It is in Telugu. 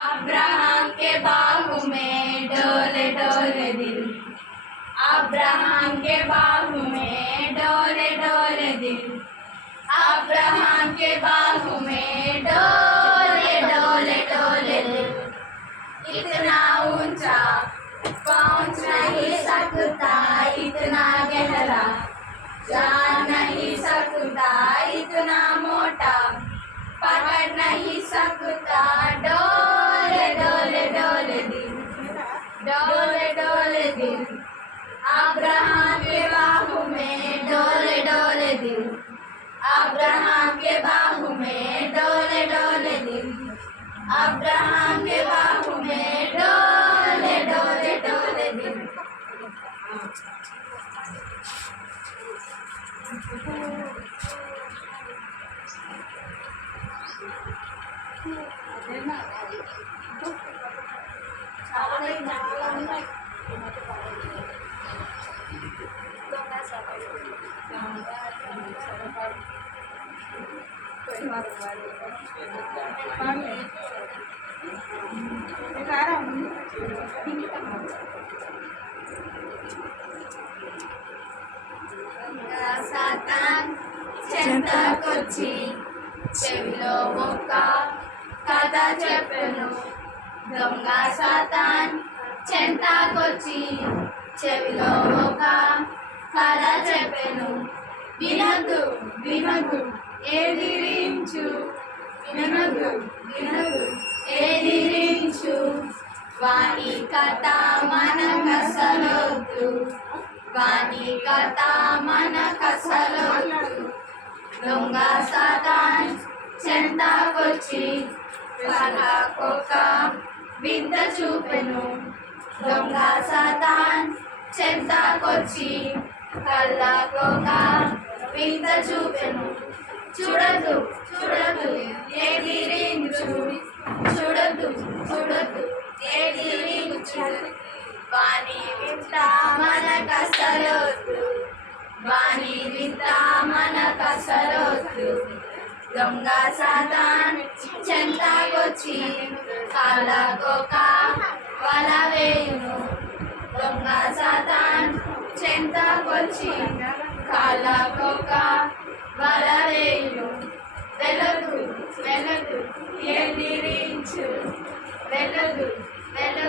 अब्राहम के बाहु में डोले डोले दिल। अब्राहम के बाहु में डोले डोले दिल। अब्राहम के बाहु में डोले डोले डोले दिल। इतना ऊंचा पहुंच नहीं सकता, इतना गहरा जा नहीं सकता, इतना मोटा पकड़ नहीं सकता। डोले डोले डोले दिल, डोले डोले दिल। अब्राहम के बाहु में डोले डोले दिल। अब्राहम के बाहु में डोले डोले दिल। अब्राहम के बाहु में डोले डोले डोले दिल। సాతాన్ చెంతకొచ్చి చెవిలో ఒక కథ చెప్పెను. దొంగ సాతాన్ చెంతకొచ్చి చెవిలో ఒక కథ చెప్పెను. వినదు వినదు ఎదిరించు, వినదు వినదు ఎదిరించు. వాని కథ మనకసలొద్దు, వాని కథ మనకసలొద్దు. దొంగ సాతాన్ చెంతకొచ్చి కళ్ళకొక వింత చూపెను. దొంగ సాతాన్ చెంతకొచ్చి కళ్ళకొక వింత చూపెను. చూడదు చూడదు ఎదిరించు, చూడదు చూడదు ఎదిరించు. వాని వింత మనకసలొద్దు, వాని వింత మనకసలొద్దు. దొంగ సాతాన్ చెంతకొచ్చి కాళ్ళకొక వల వేయును. దొంగ సాతాన్ చెంతకొచ్చి కాళ్ళకొక వల వేయును. వెళ్ళదు వెళ్ళదు ఎదిరించు, వెళ్ళదు వెళ్ళదు.